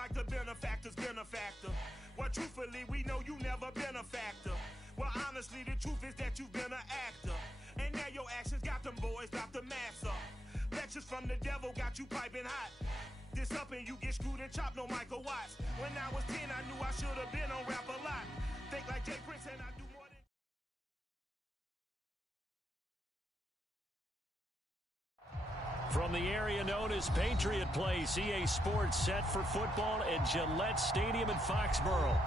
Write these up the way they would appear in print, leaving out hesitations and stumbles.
like the benefactor's benefactor. Well, truthfully, we know you never been a factor. Well, honestly, the truth is that you've been an actor. And now your actions got them boys about to mass up. Lectures from the devil got you piping hot. This up and you get screwed and chopped, no Michael Watts. When I was 10, I knew I should have been on rap a lot. Think like Jay Prince and I do more than... From the area known as Patriot Place, EA Sports set for football at Gillette Stadium in Foxborough.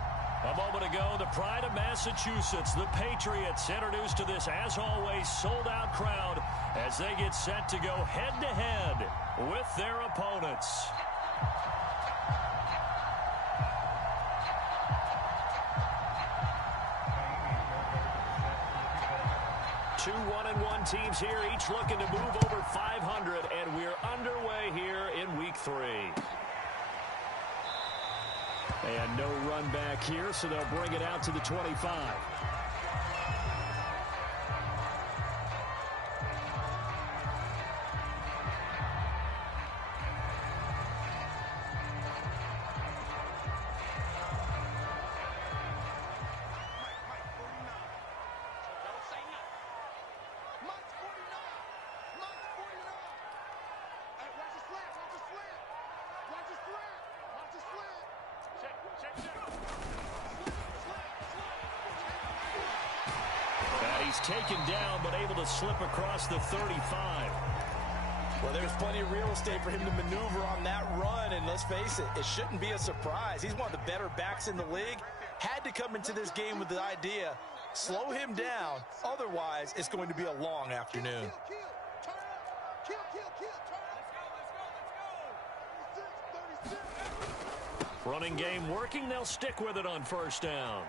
A moment ago, the pride of Massachusetts, the Patriots, introduced to this, as always, sold-out crowd as they get set to go head-to-head with their opponents. Two 1-1 teams here, each looking to move over 500, and we're underway here in Week 3. And no run back here, so they'll bring it out to the 25. Taken down, but able to slip across the 35. Well, there's plenty of real estate for him to maneuver on that run, and let's face it, it shouldn't be a surprise. He's one of the better backs in the league. Had to come into this game with the idea, slow him down, otherwise it's going to be a long afternoon. Running game working, they'll stick with it on first down.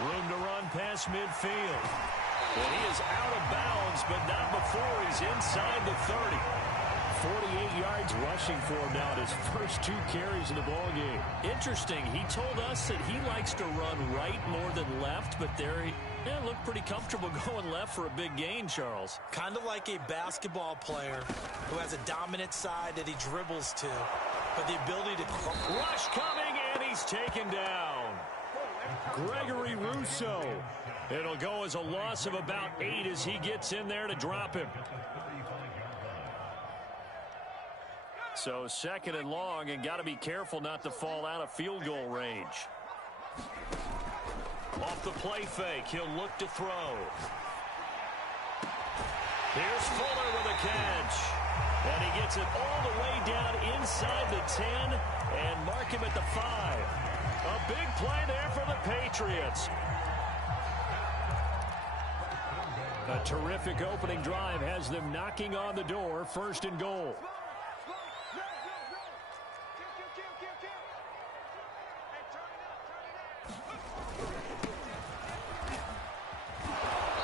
Room to run past midfield. And he is out of bounds, but not before he's inside the 30. 48 yards rushing for him now at his first 2 carries in the ballgame. Interesting, he told us that he likes to run right more than left, but there he looked pretty comfortable going left for a big gain, Charles. Kind of like a basketball player who has a dominant side that he dribbles to, but the ability to... Rush coming, and he's taken down. Gregory Rousseau. It'll go as a loss of about 8 as he gets in there to drop him. So 2nd and long, and got to be careful not to fall out of field goal range. Off the play fake, he'll look to throw. Here's Fuller with a catch. And he gets it all the way down inside the 10 and mark him at the 5. A big play there for the Patriots. A terrific opening drive has them knocking on the door, 1st and goal.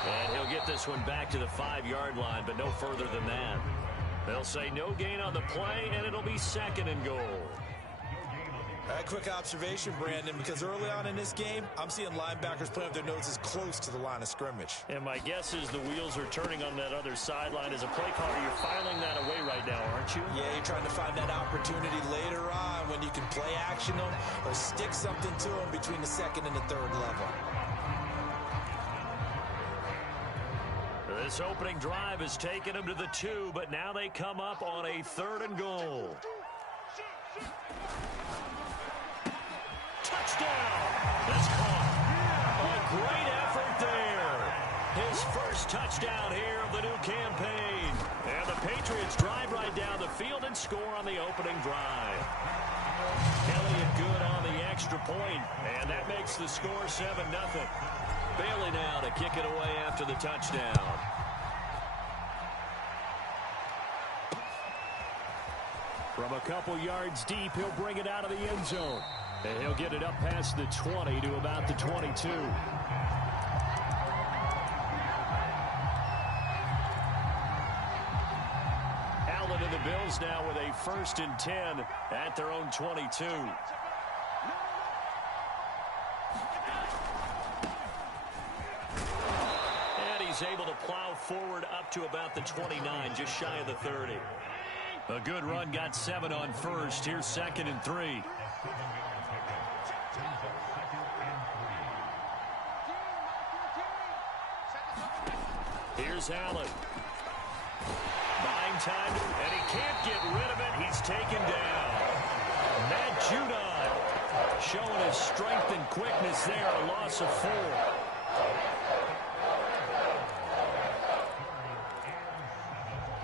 And he'll get this one back to the 5-yard line, but no further than that. They'll say no gain on the play, and it'll be 2nd and goal. A quick observation, Brandon, because early on in this game, I'm seeing linebackers playing with their noses close to the line of scrimmage. And my guess is the wheels are turning on that other sideline. As a play caller, you're filing that away right now, aren't you? Yeah, you're trying to find that opportunity later on when you can play action them or stick something to them between the 2nd and the 3rd level. This opening drive has taken them to the 2, but now they come up on a 3rd and goal. Touchdown! That's caught. A great effort there. His first touchdown here of the new campaign. And the Patriots drive right down the field and score on the opening drive. Elliott good on the extra point, and that makes the score 7-0. Bailey now to kick it away after the touchdown. From a couple yards deep, he'll bring it out of the end zone. And he'll get it up past the 20 to about the 22. Allen and the Bills now with a 1st and 10 at their own 22. And he's able to plow forward up to about the 29, just shy of the 30. A good run, got 7 on first. Here's 2nd and 3. Here's Allen. Buying time, and he can't get rid of it. He's taken down. Matt Judon showing his strength and quickness there. A loss of 4.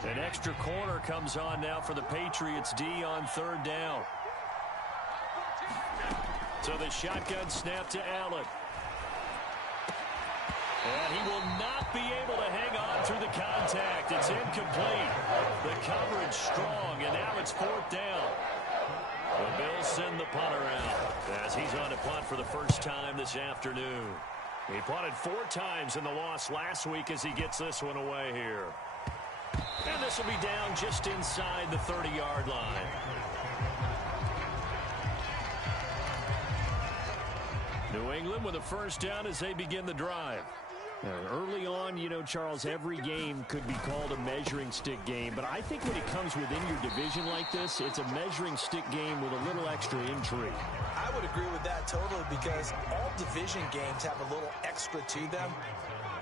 An extra corner comes on now for the Patriots D on 3rd down. So the shotgun snap to Allen. And he will not be able to hang on through the contact. It's incomplete. The coverage strong, and now it's 4th down. The Bills send the punter out as he's on a punt for the first time this afternoon. He punted 4 times in the loss last week as he gets this one away here. And this will be down just inside the 30-yard line. New England with a first down as they begin the drive. Early on, you know, Charles, every game could be called a measuring stick game. But I think when it comes within your division like this, it's a measuring stick game with a little extra intrigue. I would agree with that totally because all division games have a little extra to them.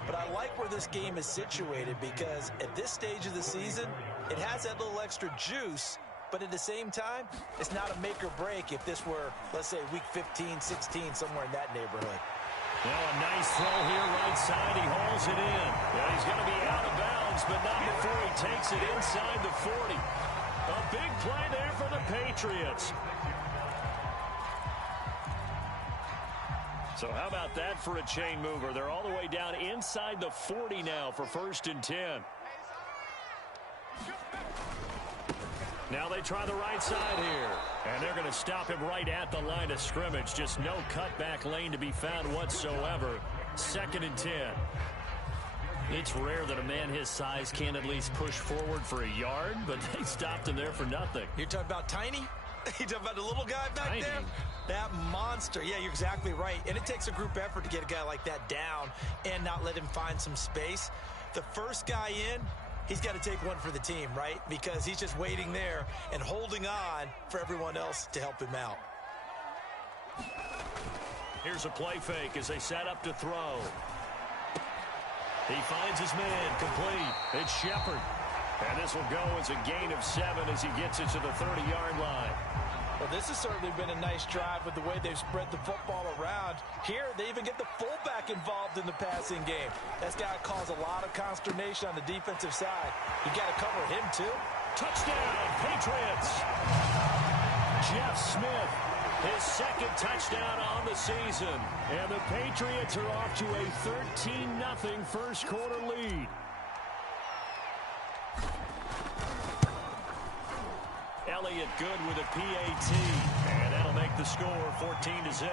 But I like where this game is situated because at this stage of the season, it has that little extra juice. But at the same time, it's not a make or break if this were, let's say, week 15, 16, somewhere in that neighborhood. Now a nice throw here right side. He hauls it in. Yeah, he's going to be out of bounds, but not before he takes it inside the 40. A big play there for the Patriots. So how about that for a chain mover? They're all the way down inside the 40 now for 1st and 10. Now they try the right side here. And they're going to stop him right at the line of scrimmage. Just no cutback lane to be found whatsoever. 2nd and 10. It's rare that a man his size can't at least push forward for a yard, but they stopped him there for nothing. You're talking about Tiny? You talking about the little guy back Tiny. there? That monster. Yeah, you're exactly right. And it takes a group effort to get a guy like that down and not let him find some space. The first guy in, he's got to take one for the team, right? Because he's just waiting there and holding on for everyone else to help him out. Here's a play fake as they set up to throw. He finds his man, complete. It's Shepard. And this will go as a gain of 7 as he gets it to the 30-yard line. Well, this has certainly been a nice drive with the way they've spread the football around. Here, they even get the fullback involved in the passing game. That's got to cause a lot of consternation on the defensive side. You got to cover him, too. Touchdown, Patriots! Jeff Smith, his 2nd touchdown on the season. And the Patriots are off to a 13-0 first quarter lead. Elliott good with a PAT, and that'll make the score 14-0.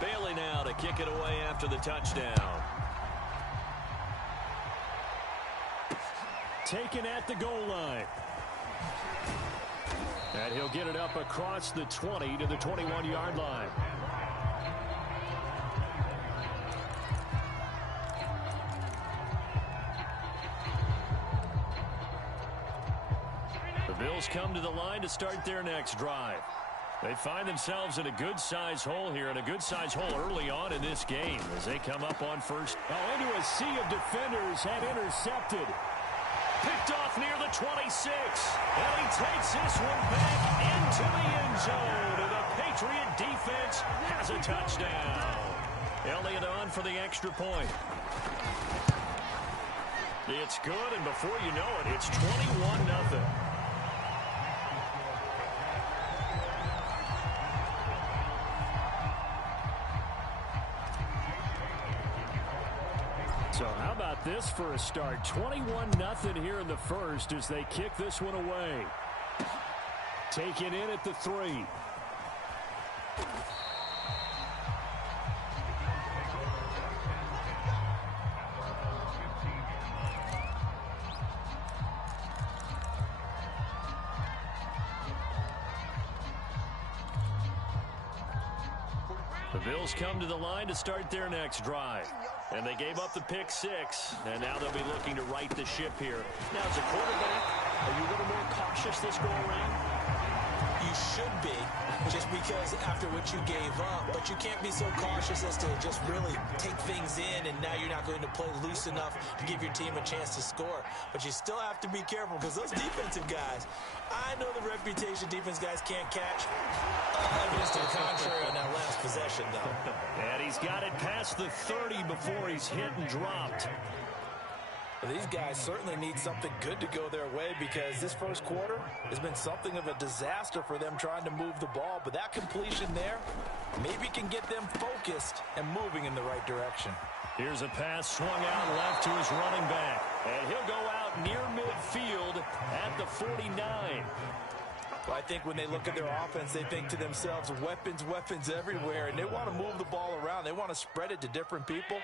Bailey now to kick it away after the touchdown. Taken at the goal line. And he'll get it up across the 20 to the 21-yard line. Bills come to the line to start their next drive. They find themselves in a good-sized hole here, and a good-sized hole early on in this game as they come up on first. Oh, into a sea of defenders, had intercepted. Picked off near the 26, and he takes this one back into the end zone, and the Patriot defense has a touchdown. Elliott on for the extra point. It's good, and before you know it, it's 21-0. So how about this for a start? 21-0 here in the first as they kick this one away. Take it in at the 3. The Bills come to the line to start their next drive. And they gave up the pick six, and now they'll be looking to right the ship here. Now, as a quarterback, are you a little more cautious this go-around? You should be, just because after what you gave up, but you can't be so cautious as to just really take things in, and now you're not going to play loose enough to give your team a chance to score. But you still have to be careful, because those defensive guys, I know the reputation defense guys can't catch. Evidence to the contrary on that last possession, though. And he's got it past the 30 before he's hit and dropped. Well, these guys certainly need something good to go their way, because this first quarter has been something of a disaster for them trying to move the ball. But that completion there maybe can get them focused and moving in the right direction. Here's a pass swung out left to his running back. And he'll go out near midfield at the 49. Well, I think when they look at their offense, they think to themselves, weapons, weapons everywhere. And they want to move the ball around. They want to spread it to different people.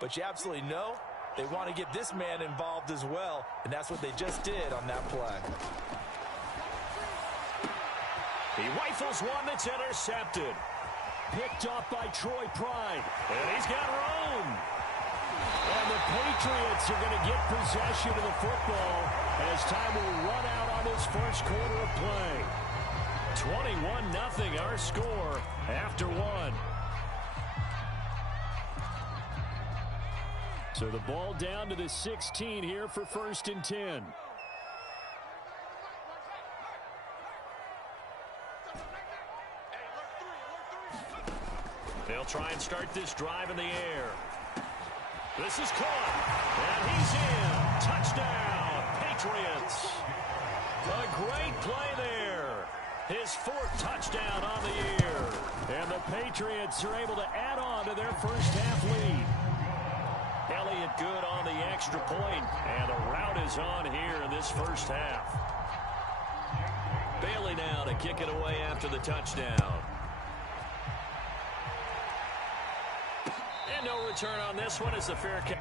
But you absolutely know they want to get this man involved as well. And that's what they just did on that play. He rifles one that's intercepted. Picked up by Troy Pride. And he's got room. And the Patriots are going to get possession of the football as time will run out on this first quarter of play. 21-0 our score after one. So the ball down to the 16 here for 1st and 10. They'll try and start this drive in the air. This is caught, and he's in. Touchdown, Patriots. A great play there. His 4th touchdown on the year. And the Patriots are able to add on to their first half lead. Elliott good on the extra point, and the route is on here in this first half. Bailey now to kick it away after the touchdown. And no return on this one as the fair catch.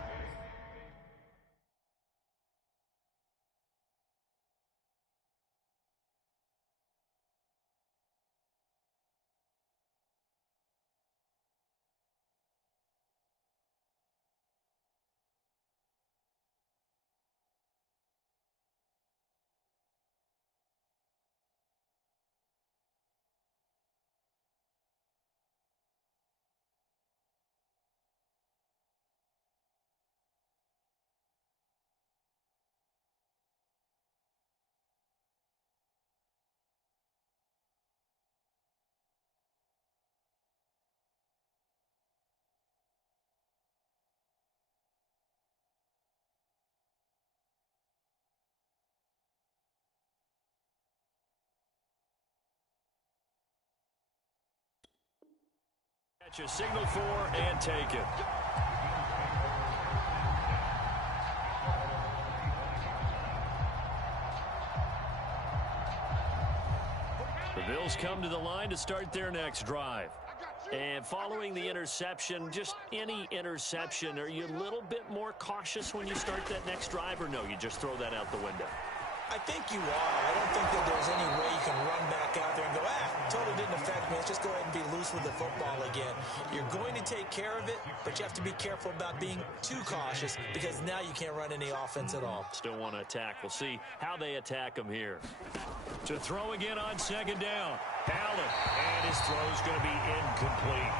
Catch a signal for and take it. The Bills come to the line to start their next drive. And following the interception, just any interception, are you a little bit more cautious when you start that next drive, or no, you just throw that out the window? I think you are. I don't think that there's any way you can run back out there and go, totally didn't affect me. Let's just go ahead and be loose with the football again. You're going to take care of it, but you have to be careful about being too cautious, because now you can't run any offense at all. Still want to attack. We'll see how they attack him here. To throw again on 2nd down. Allen, and his throw's going to be incomplete.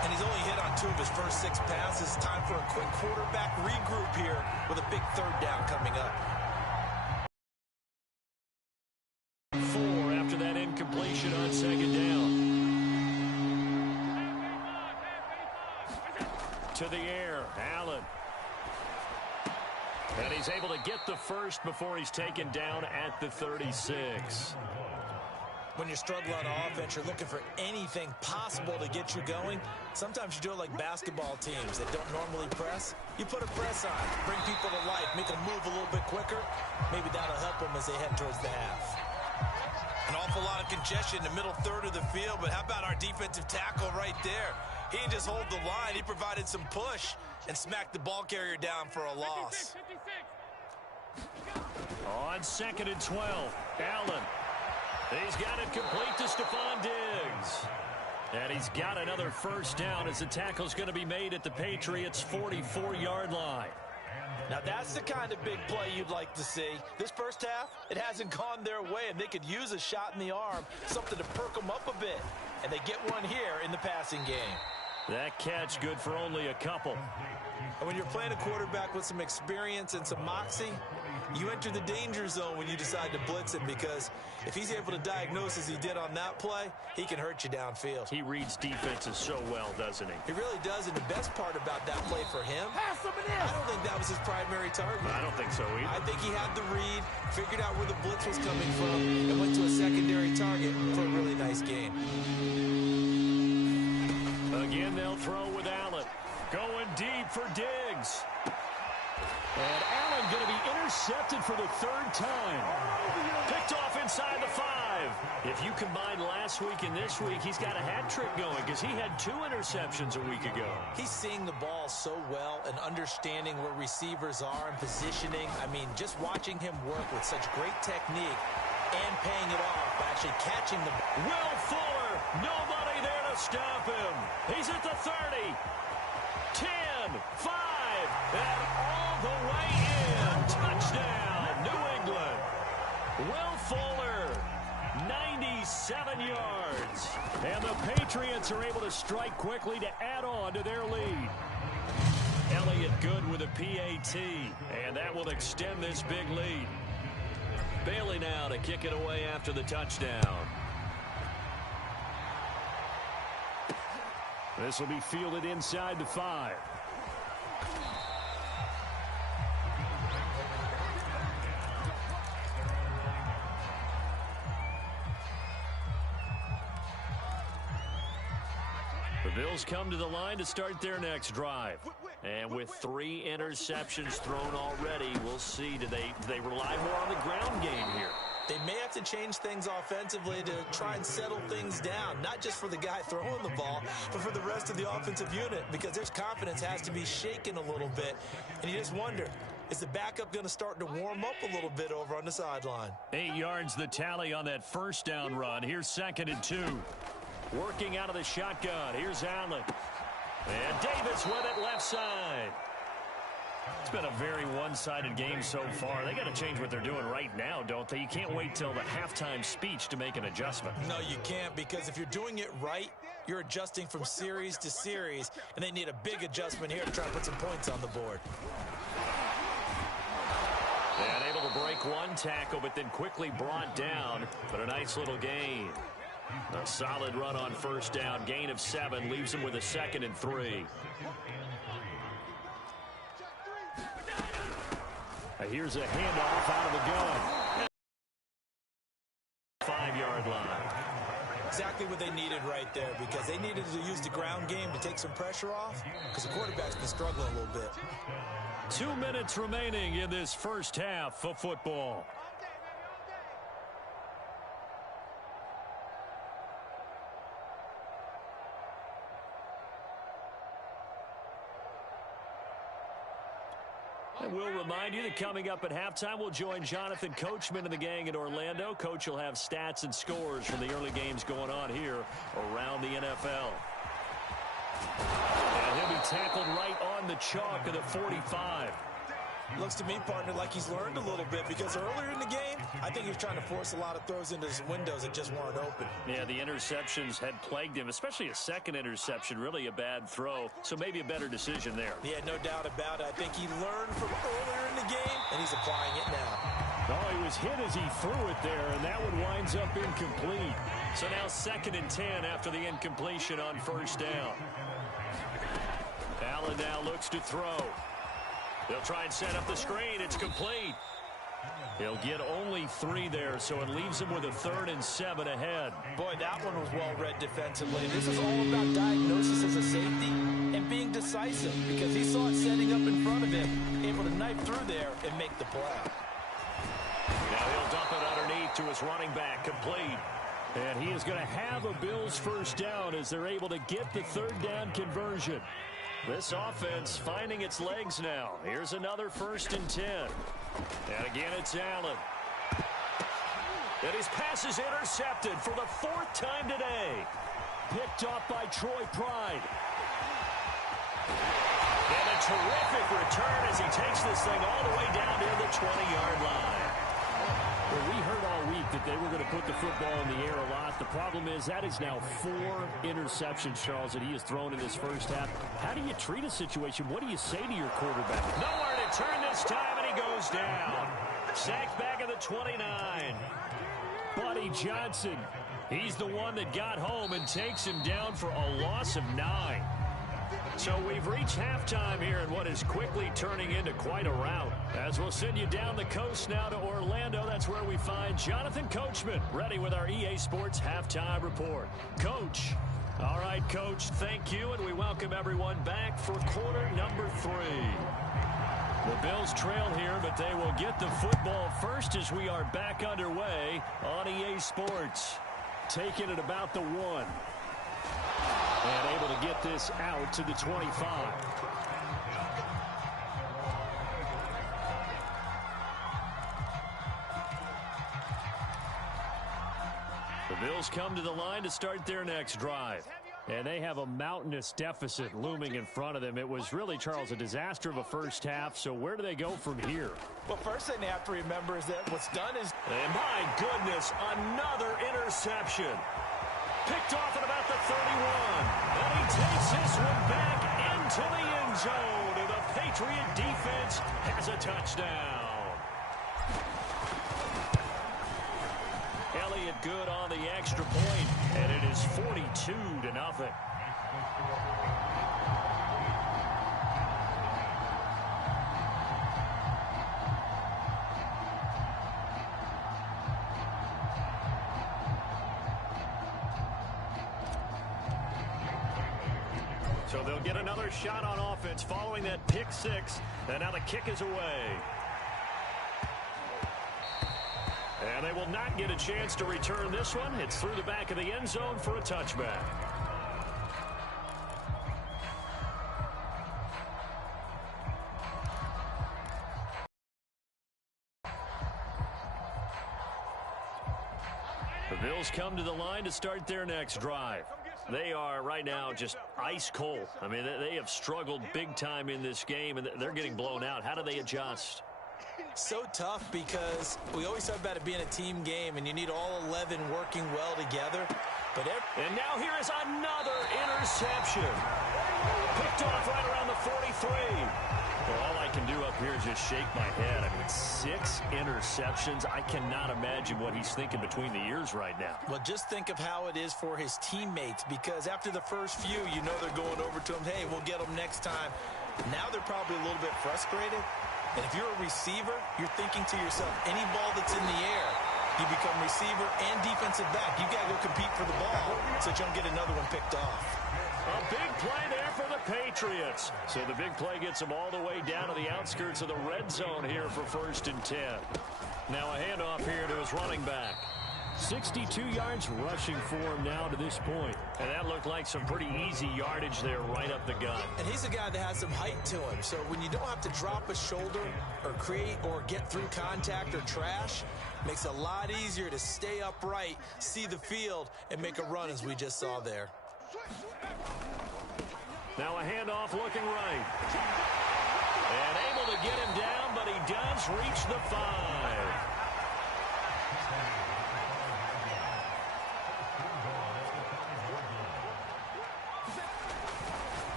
And he's only hit on 2 of his first 6 passes. Time for a quick quarterback regroup here with a big 3rd down coming up. 4 after that incompletion on 2nd down. To the air, Allen. And he's able to get the first before he's taken down at the 36. When you're struggling on offense, you're looking for anything possible to get you going. Sometimes you do it like basketball teams that don't normally press. You put a press on, bring people to life, make them move a little bit quicker. Maybe that'll help them as they head towards the half. An awful lot of congestion in the middle 3rd of the field, but how about our defensive tackle right there? He didn't just hold the line, he provided some push and smacked the ball carrier down for a loss. On 2nd and 12, Allen. He's got it complete to Stephon Diggs. And he's got another first down as the tackle's going to be made at the Patriots' 44-yard line. Now, that's the kind of big play you'd like to see. This first half, it hasn't gone their way, and they could use a shot in the arm, something to perk them up a bit. And they get one here in the passing game. That catch good for only a couple. And when you're playing a quarterback with some experience and some moxie, you enter the danger zone when you decide to blitz him, because if he's able to diagnose as he did on that play, he can hurt you downfield. He reads defenses so well, doesn't he? He really does, and the best part about that play for him, I don't think that was his primary target. I don't think so either. I think he had the read, figured out where the blitz was coming from, and went to a secondary target for a really nice gain. Again, they'll throw with Allen. Going deep for Diggs. And Allen going to be intercepted for the third time. Picked off inside the 5. If you combine last week and this week, he's got a hat trick going because he had 2 interceptions a week ago. He's seeing the ball so well and understanding where receivers are and positioning. I mean, just watching him work with such great technique and paying it off by actually catching the ball. Will Fuller, nobody there to stop him. He's at the 30. 10, 5, and all the way in. Touchdown, New England. Will Fuller, 97 yards. And the Patriots are able to strike quickly to add on to their lead. Elliott good with a PAT, and that will extend this big lead. Bailey now to kick it away after the touchdown. This will be fielded inside the 5. The Bills come to the line to start their next drive. And with 3 interceptions thrown already, we'll see, do they rely more on the ground game here? They may have to change things offensively to try and settle things down, not just for the guy throwing the ball, but for the rest of the offensive unit, because their confidence has to be shaken a little bit. And you just wonder, is the backup going to start to warm up a little bit over on the sideline? 8 yards the tally on that first down run. Here's 2nd and 2. Working out of the shotgun. Here's Allen. And Davis with it left side. It's been a very one-sided game so far. They got to change what they're doing right now, don't they? You can't wait till the halftime speech to make an adjustment. No, you can't, because if you're doing it right, you're adjusting from series to series, and they need a big adjustment here to try to put some points on the board. And able to break one tackle, but then quickly brought down. But a nice little gain. A solid run on first down. Gain of 7 leaves them with a 2nd and 3. Here's a handoff out of the gun. 5-yard line. Exactly what they needed right there, because they needed to use the ground game to take some pressure off, because the quarterback's been struggling a little bit. 2 minutes remaining in this first half of football. And we'll remind you that coming up at halftime, we'll join Jonathan Coachman and the gang in Orlando. Coach will have stats and scores from the early games going on here around the NFL. And he'll be tackled right on the chalk of the 45. Looks to me, partner, like he's learned a little bit, because earlier in the game, I think he was trying to force a lot of throws into his windows that just weren't open. Yeah, the interceptions had plagued him, especially a second interception, really a bad throw. So maybe a better decision there. Yeah, no doubt about it. I think he learned from earlier in the game, and he's applying it now. Oh, he was hit as he threw it there, and that one winds up incomplete. So now 2nd and 10 after the incompletion on first down. Allen now looks to throw. They'll try and set up the screen. It's complete. He'll get only 3 there, so it leaves him with a 3rd and 7 ahead. Boy, that one was well read defensively. This is all about diagnosis as a safety and being decisive, because he saw it setting up in front of him, able to knife through there and make the play. Now he'll dump it underneath to his running back, complete. And he is going to have a Bills first down as they're able to get the 3rd down conversion. This offense finding its legs now. Here's another 1st and 10. And again, it's Allen. And his pass is intercepted for the 4th time today. picked off by Troy Pride. And a terrific return as he takes this thing all the way down near the 20-yard line. Well, we heard all week that they were going to put the football in the air a lot. The problem is that is now 4 interceptions, Charles, that he has thrown in this first half. How do you treat a situation? What do you say to your quarterback? Nowhere to turn this time, and he goes down. Sacked back at the 29. Buddy Johnson, he's the one that got home and takes him down for a loss of 9. So we've reached halftime here in what is quickly turning into quite a rout. As we'll send you down the coast now to Orlando, that's where we find Jonathan Coachman, ready with our EA Sports Halftime Report. Coach. All right, Coach, thank you, and we welcome everyone back for quarter number 3. The Bills trail here, but they will get the football first as we are back underway on EA Sports. Taking it about the 1. And able to get this out to the 25. The Bills come to the line to start their next drive. And they have a mountainous deficit looming in front of them. It was really, Charles, a disaster of a first half. So where do they go from here? Well, first thing they have to remember is that what's done is... And my goodness, another interception. Picked off at about the 31. And he takes this one back into the end zone. And the Patriot defense has a touchdown. Elliott good on the extra point. And it is 42-0. So they'll get another shot on offense following that pick 6. And now the kick is away. And they will not get a chance to return this one. It's through the back of the end zone for a touchback. The Bills come to the line to start their next drive. They are right now just ice cold. I mean, they have struggled big time in this game, and they're getting blown out. How do they adjust? So tough because we always talk about it being a team game, and you need all 11 working well together. And now here is another interception. Picked off right around the 43. Well, all I can do up here is just shake my head. I mean, 6 interceptions. I cannot imagine what he's thinking between the ears right now. Well, just think of how it is for his teammates, because after the first few, you know they're going over to him, hey, we'll get them next time. Now they're probably a little bit frustrated. And if you're a receiver, you're thinking to yourself, any ball that's in the air, you become receiver and defensive back. You got to go compete for the ball so that you don't get another one picked off. A big play there for the Patriots. So the big play gets them all the way down to the outskirts of the red zone here for 1st and 10. Now a handoff here to his running back. 62 yards rushing for him now to this point. And that looked like some pretty easy yardage there right up the gut. And he's a guy that has some height to him. So when you don't have to drop a shoulder or create or get through contact or trash, makes it a lot easier to stay upright, see the field, and make a run as we just saw there. Now a handoff looking right. And able to get him down, but he does reach the 5.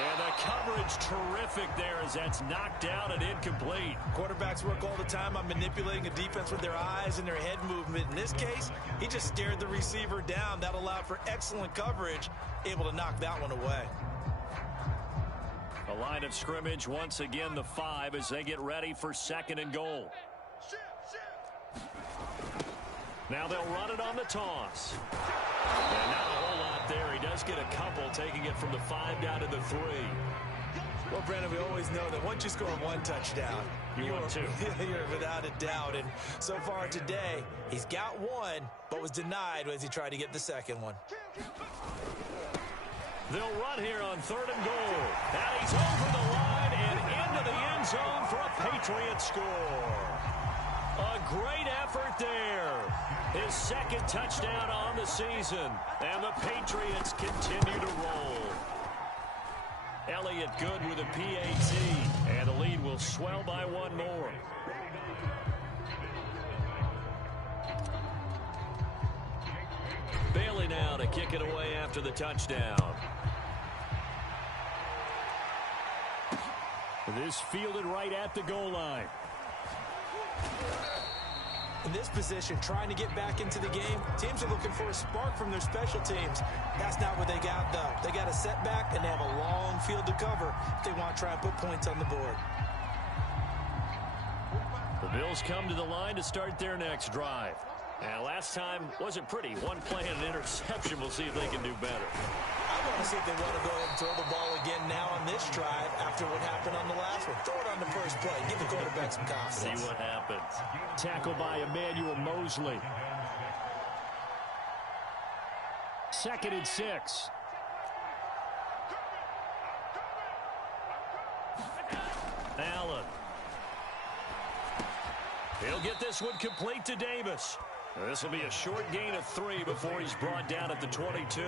And the coverage terrific there as that's knocked down and incomplete. Quarterbacks work all the time on manipulating a defense with their eyes and their head movement. In this case, he just stared the receiver down. That allowed for excellent coverage, able to knock that one away. A line of scrimmage, once again the 5 as they get ready for 2nd and goal. Now they'll run it on the toss. And not a whole lot there. He does get a couple, taking it from the 5 down to the 3. Well, Brandon, we always know that once you score 1 touchdown, you want 2. You're without a doubt. And so far today, he's got 1, but was denied as he tried to get the 2nd one. They'll run here on 3rd and goal. And he's over the line and into the end zone for a Patriot score. A great effort there. His second touchdown on the season. And the Patriots continue to roll. Elliott good with a PAT. And the lead will swell by one more. Bailey now to kick it away after the touchdown. This fielded right at the goal line. In this position, trying to get back into the game, teams are looking for a spark from their special teams. That's not what they got, though. They got a setback, and they have a long field to cover if they want to try and put points on the board. The Bills come to the line to start their next drive. And last time wasn't pretty. One play and an interception. We'll see if they can do better. I want to see if they want to go ahead and throw the ball again now on this drive after what happened on the last one. Throw it on the first play. Give the quarterback some confidence. See what happens. Tackle by Emmanuel Mosley. 2nd and 6. Allen. He'll get this one complete to Davis. This will be a short gain of 3 before he's brought down at the 22.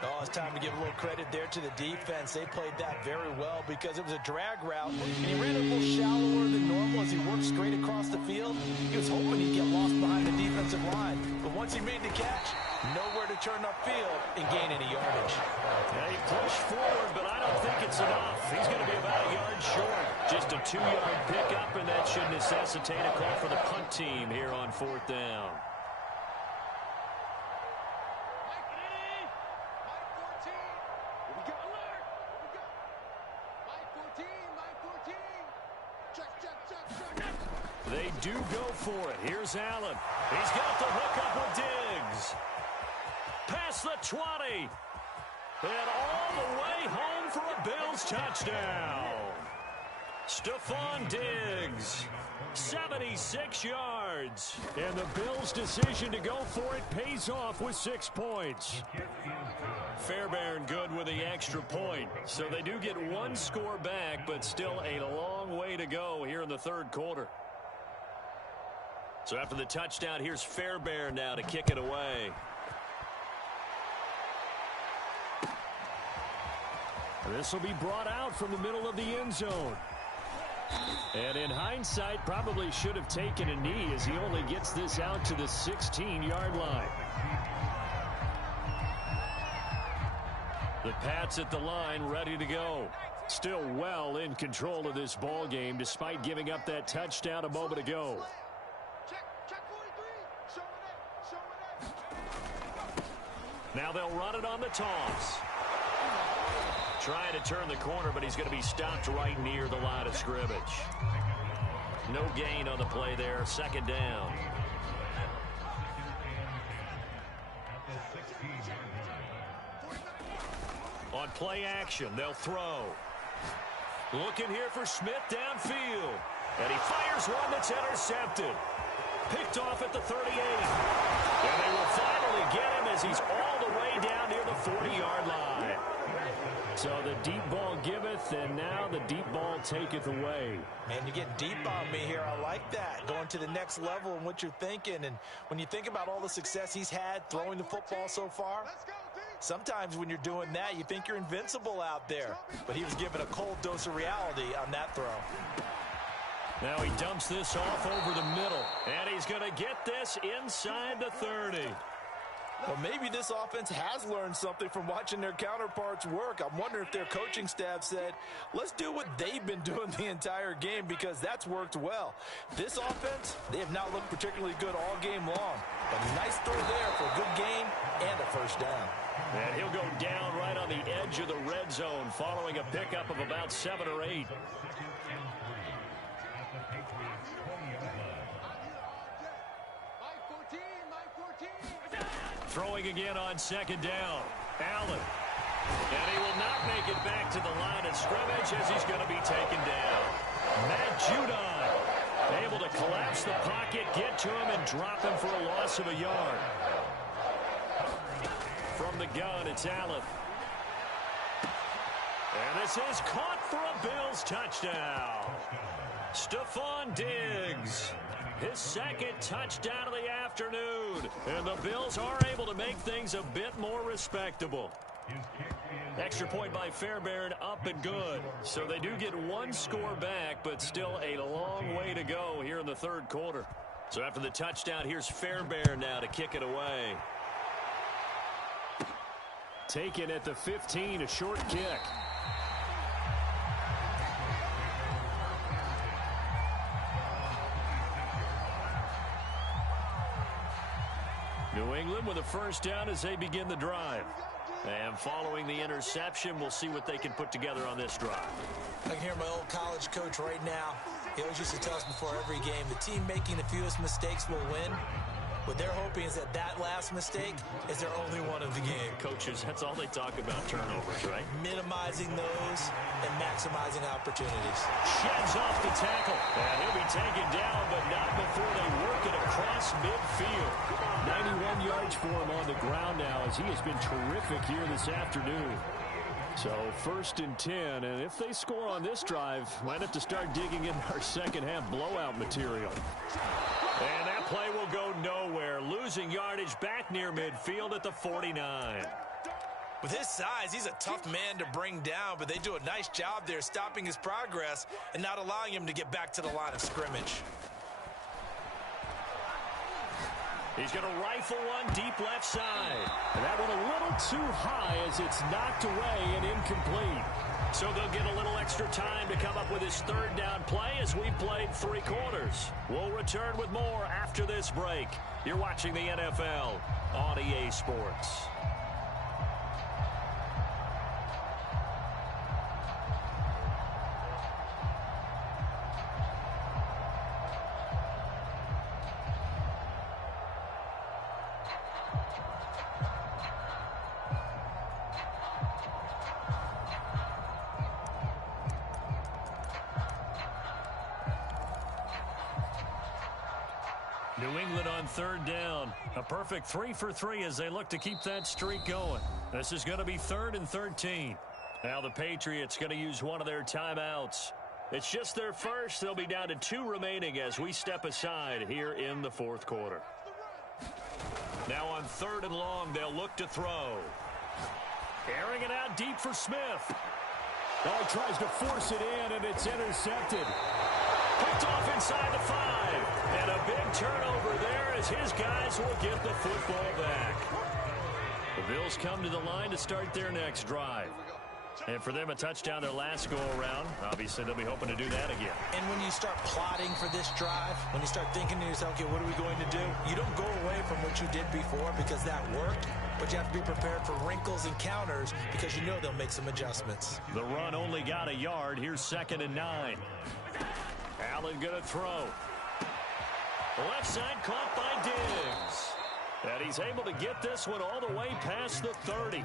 Oh, it's time to give a little credit there to the defense. They played that very well because it was a drag route, and he ran a little shallower than normal as he worked straight across the field. He was hoping he'd get lost behind the defensive line, but once he made the catch, nowhere to turn upfield and gain any yardage. Yeah, he pushed forward, but I don't think it's enough. He's going to be about a yard short. Just a 2-yard pickup, and that should necessitate a call for the punt team here on 4th down. They do go for it. Here's Allen. He's got the hook up with Diggs. Past the 20. And all the way home for a Bills touchdown. Stephon Diggs. 76 yards. And the Bills' decision to go for it pays off with 6 points. Fairbairn good with the extra point. So they do get 1 score back, but still a long way to go here in the 3rd quarter. So after the touchdown, here's Fairbairn now to kick it away. This will be brought out from the middle of the end zone. And in hindsight, probably should have taken a knee as he only gets this out to the 16-yard line. The Pats at the line ready to go. Still well in control of this ball game despite giving up that touchdown a moment ago. Now they'll run it on the toss. Trying to turn the corner, but he's going to be stopped right near the line of scrimmage. No gain on the play there. 2nd down. On play action, they'll throw. Looking here for Smith downfield. And he fires one that's intercepted. Picked off at the 38. And they will finally get him as he's all the way down near the 40-yard line. So the deep ball giveth, and now the deep ball taketh away. Man, you're getting deep on me here. I like that. Going to the next level in what you're thinking. And when you think about all the success he's had throwing the football so far, sometimes when you're doing that, you think you're invincible out there. But he was given a cold dose of reality on that throw. Now he dumps this off over the middle. And he's going to get this inside the 30. Well, maybe this offense has learned something from watching their counterparts work. I'm wondering if their coaching staff said, let's do what they've been doing the entire game because that's worked well. This offense, they have not looked particularly good all game long. But a nice throw there for a good gain and a 1st down. And he'll go down right on the edge of the red zone following a pickup of about 7 or 8. Throwing again on 2nd down. Allen. And he will not make it back to the line of scrimmage as he's going to be taken down. Matt Judon able to collapse the pocket, get to him, and drop him for a loss of a yard. From the gun, it's Allen. And this is caught for a Bills touchdown. Stephon Diggs, his second touchdown of the afternoon. And the Bills are able to make things a bit more respectable. Extra point by Fairbairn, up and good. So they do get one score back, but still a long way to go here in the third quarter. So after the touchdown, here's Fairbairn now to kick it away. Taken at the 15, a short kick. New England with a first down as they begin the drive. And following the interception, we'll see what they can put together on this drive. I can hear my old college coach right now. He always used to tell us before every game, the team making the fewest mistakes will win. What they're hoping is that that last mistake is their only one of the game. Coaches, that's all they talk about, turnovers, right? Minimizing those and maximizing opportunities. Sheds off the tackle. And he'll be taken down, but not before they work it across midfield. 91 yards for him on the ground now as he has been terrific here this afternoon. So first and 10, and if they score on this drive, might have to start digging in our second half blowout material. And that play will go nowhere. Losing yardage back near midfield at the 49. With his size, he's a tough man to bring down, but they do a nice job there stopping his progress and not allowing him to get back to the line of scrimmage. He's going to rifle one deep left side. And that one a little too high as it's knocked away and incomplete. So they'll get a little extra time to come up with his third down play as we played 3 quarters. We'll return with more after this break. You're watching the NFL on EA Sports. New England on third down. A perfect 3 for 3 as they look to keep that streak going. This is going to be 3rd and 13. Now the Patriots going to use one of their timeouts. It's just their first. They'll be down to 2 remaining as we step aside here in the fourth quarter. Now on 3rd and long, they'll look to throw. Airing it out deep for Smith. Oh, he tries to force it in, and it's intercepted. Picked off inside the 5. And a big turnover there as his guys will get the football back. The Bills come to the line to start their next drive. And for them, a touchdown their last go-around. Obviously, they'll be hoping to do that again. And when you start plotting for this drive, when you start thinking to yourself, okay, what are we going to do? You don't go away from what you did before because that worked, but you have to be prepared for wrinkles and counters because you know they'll make some adjustments. The run only got a yard. Here's 2nd and 9. Allen going to throw. Left side caught by Diggs. And he's able to get this one all the way past the 30.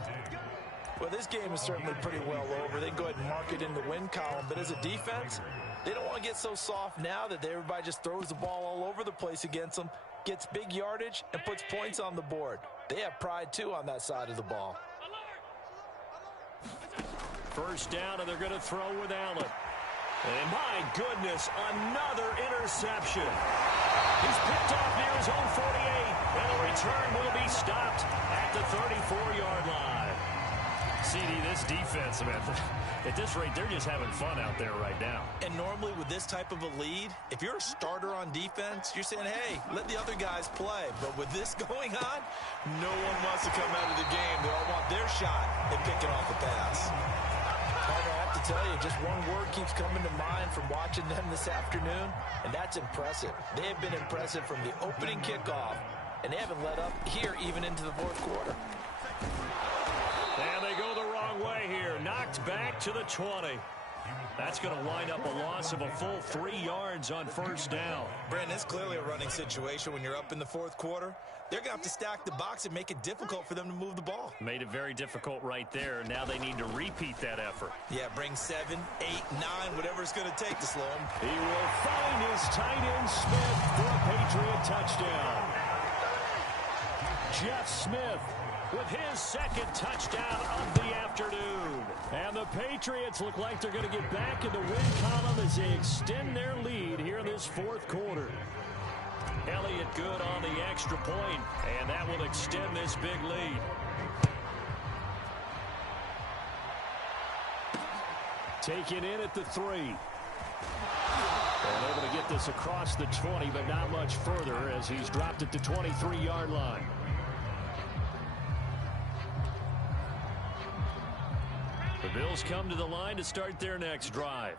Well, this game is certainly pretty well over. They can go ahead and mark it in the win column. But as a defense, they don't want to get so soft now that everybody just throws the ball all over the place against them, gets big yardage, and puts points on the board. They have pride, too, on that side of the ball. First down, and they're going to throw with Allen. And my goodness, another interception. He's picked off near his own 48, and the return will be stopped at the 34-yard line. CD, this defense, man, at this rate, they're just having fun out there right now. And normally with this type of a lead, if you're a starter on defense, you're saying, hey, let the other guys play. But with this going on, no one wants to come out of the game. They all want their shot at picking off the pass. Partner, I have to tell you, just one word keeps coming to mind from watching them this afternoon, and that's impressive. They have been impressive from the opening kickoff, and they haven't let up here even into the fourth quarter. And they go the wrong way here. Knocked back to the 20. That's going to wind up a loss of a full 3 yards on first down. Brandon, it's clearly a running situation when you're up in the fourth quarter. They're going to have to stack the box and make it difficult for them to move the ball. Made it very difficult right there. Now they need to repeat that effort. Yeah, bring 7, 8, 9, whatever it's going to take to slow him. He will find his tight end Smith for a Patriot touchdown. Jeff Smith with his second touchdown of the afternoon. And the Patriots look like they're going to get back in the win column as they extend their lead here in this fourth quarter. Elliott good on the extra point, and that will extend this big lead. Taken in at the 3. And able to get this across the 20, but not much further as he's dropped it to 23-yard line. The Bills come to the line to start their next drive.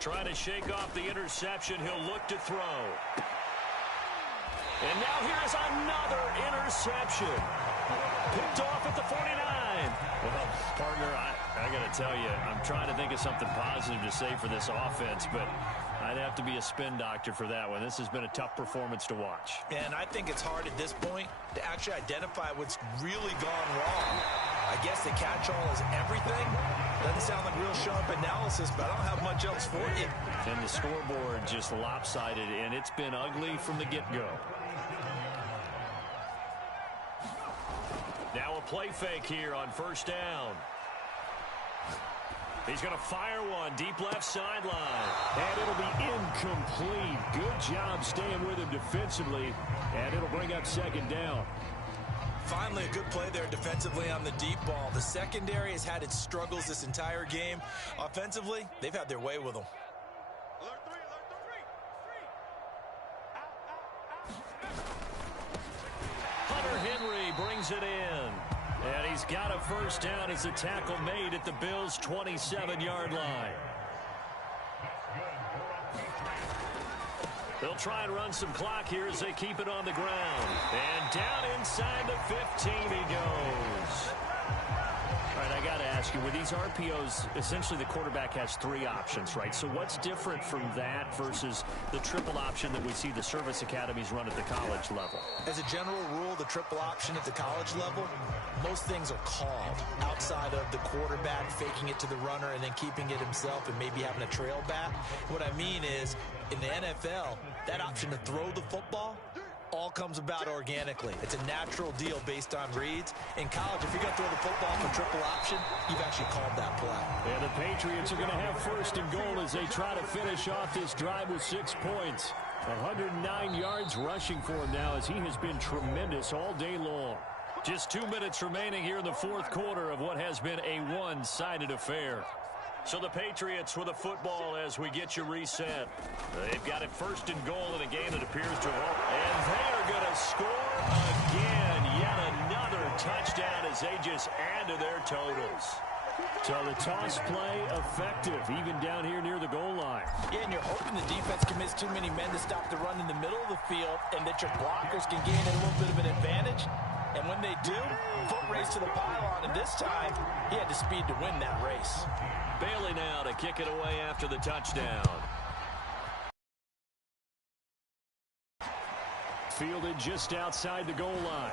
Trying to shake off the interception. He'll look to throw. And now here's another interception. Picked off at the 49. Well, partner, I got to tell you, I'm trying to think of something positive to say for this offense, but I'd have to be a spin doctor for that one. This has been a tough performance to watch. And I think it's hard at this point to actually identify what's really gone wrong. I guess the catch-all is everything. Doesn't sound like real sharp analysis, but I don't have much else for you. And the scoreboard just lopsided, and it's been ugly from the get-go. Now a play fake here on first down. He's going to fire one deep left sideline. And it'll be incomplete. Good job staying with him defensively, and it'll bring up second down. Finally, a good play there defensively on the deep ball. The secondary has had its struggles this entire game. Offensively, they've had their way with them. Hunter Henry brings it in. And he's got a first down as a tackle made at the Bills' 27-yard line. They'll try and run some clock here as they keep it on the ground. And down inside the 15 he goes. All right, I got to ask you, with these RPOs, essentially the quarterback has 3 options, right? So what's different from that versus the triple option that we see the service academies run at the college level? As a general rule, the triple option at the college level, most things are called outside of the quarterback faking it to the runner and then keeping it himself and maybe having a trail back. What I mean is, in the NFL, that option to throw the football all comes about organically. It's a natural deal based on reads. In college, if you're going to throw the football for triple option, you've actually called that play. And the Patriots are going to have first and goal as they try to finish off this drive with 6 points. 109 yards rushing for him now as he has been tremendous all day long. Just 2 minutes remaining here in the fourth quarter of what has been a one-sided affair. So the Patriots with a football as we get you reset. They've got it first and goal in a game that appears to have... And they are going to score again. Yet another touchdown as they just add to their totals. So the toss play effective, even down here near the goal line. Yeah, and you're hoping the defense commits too many men to stop the run in the middle of the field and that your blockers can gain a little bit of an advantage. And when they do, foot race to the pylon, and this time, he had the speed to win that race. Bailey now to kick it away after the touchdown. Fielded just outside the goal line.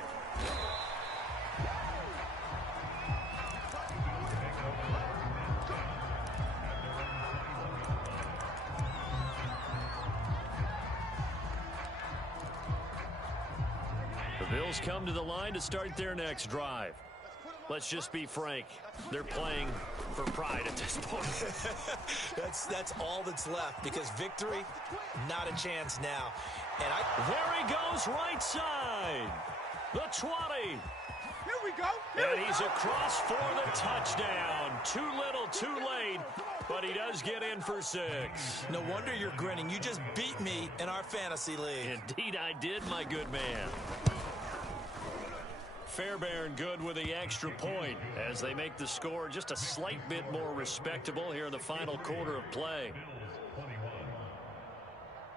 The Bills come to the line to start their next drive. Let's just be frank. They're playing for pride at this point. That's all that's left because victory, not a chance now. And there he goes right side. The 20. Here we go. And he's across for the touchdown. Too little, too late, but he does get in for 6. No wonder you're grinning. You just beat me in our fantasy league. Indeed I did, my good man. Fairbairn good with the extra point as they make the score just a slight bit more respectable here in the final quarter of play.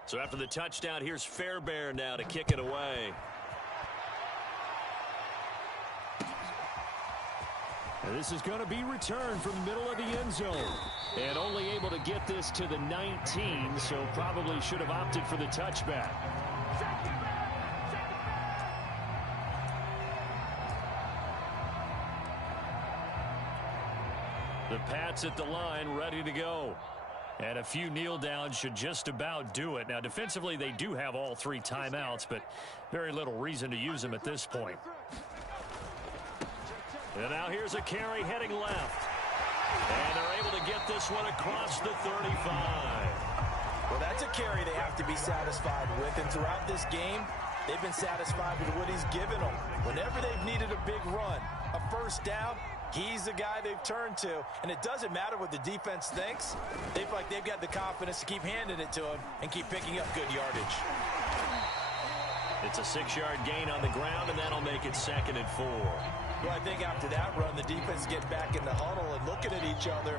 So after the touchdown, here's Fairbairn now to kick it away. And this is going to be returned from the middle of the end zone. And only able to get this to the 19, so probably should have opted for the touchback. The Pats at the line, ready to go. And a few kneel downs should just about do it. Now, defensively, they do have all 3 timeouts, but very little reason to use them at this point. And now here's a carry heading left. And they're able to get this one across the 35. Well, that's a carry they have to be satisfied with. And throughout this game, they've been satisfied with what he's given them. Whenever they've needed a big run, a first down, he's the guy they've turned to. And it doesn't matter what the defense thinks. They feel like they've got the confidence to keep handing it to him and keep picking up good yardage. It's a 6-yard gain on the ground, and that'll make it 2nd and 4. Well, I think after that run, the defense get back in the huddle and looking at each other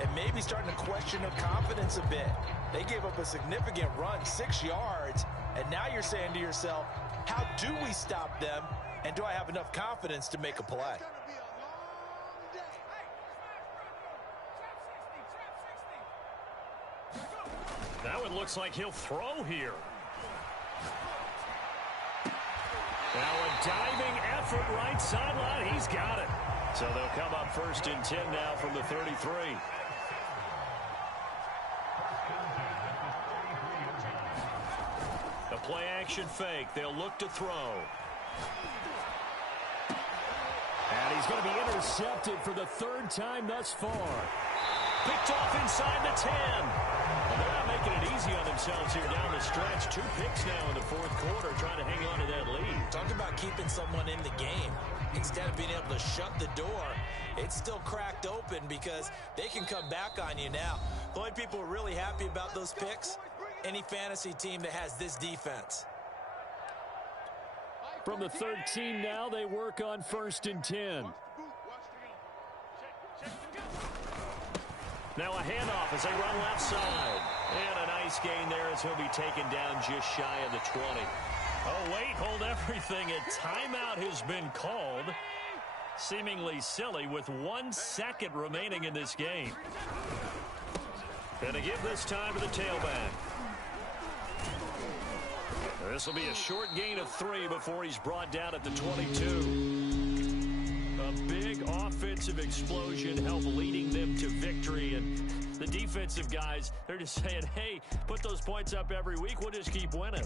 and maybe starting to question their confidence a bit. They gave up a significant run, 6 yards, and now you're saying to yourself, how do we stop them, and do I have enough confidence to make a play? Now it looks like he'll throw here. Now a diving effort right sideline. He's got it. So they'll come up 1st and 10 now from the 33. The play action fake. They'll look to throw. And he's going to be intercepted for the 3rd time thus far. Picked off inside the 10. Well, they're not making it easy on themselves here down the stretch. 2 picks now in the 4th quarter, trying to hang on to that lead. Talk about keeping someone in the game. Instead of being able to shut the door, it's still cracked open because they can come back on you now. The only people who are really happy about those picks, any fantasy team that has this defense. From the 13 now, they work on 1st and 10. Now a handoff as they run left side. And a nice gain there as he'll be taken down just shy of the 20. Oh, wait, hold everything. A timeout has been called. Seemingly silly with 1 second remaining in this game. And to give this time to the tailback. This will be a short gain of 3 before he's brought down at the 22. A big offensive explosion helped leading them to victory. And the defensive guys, they're just saying, hey, put those points up every week. We'll just keep winning.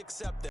Accept that.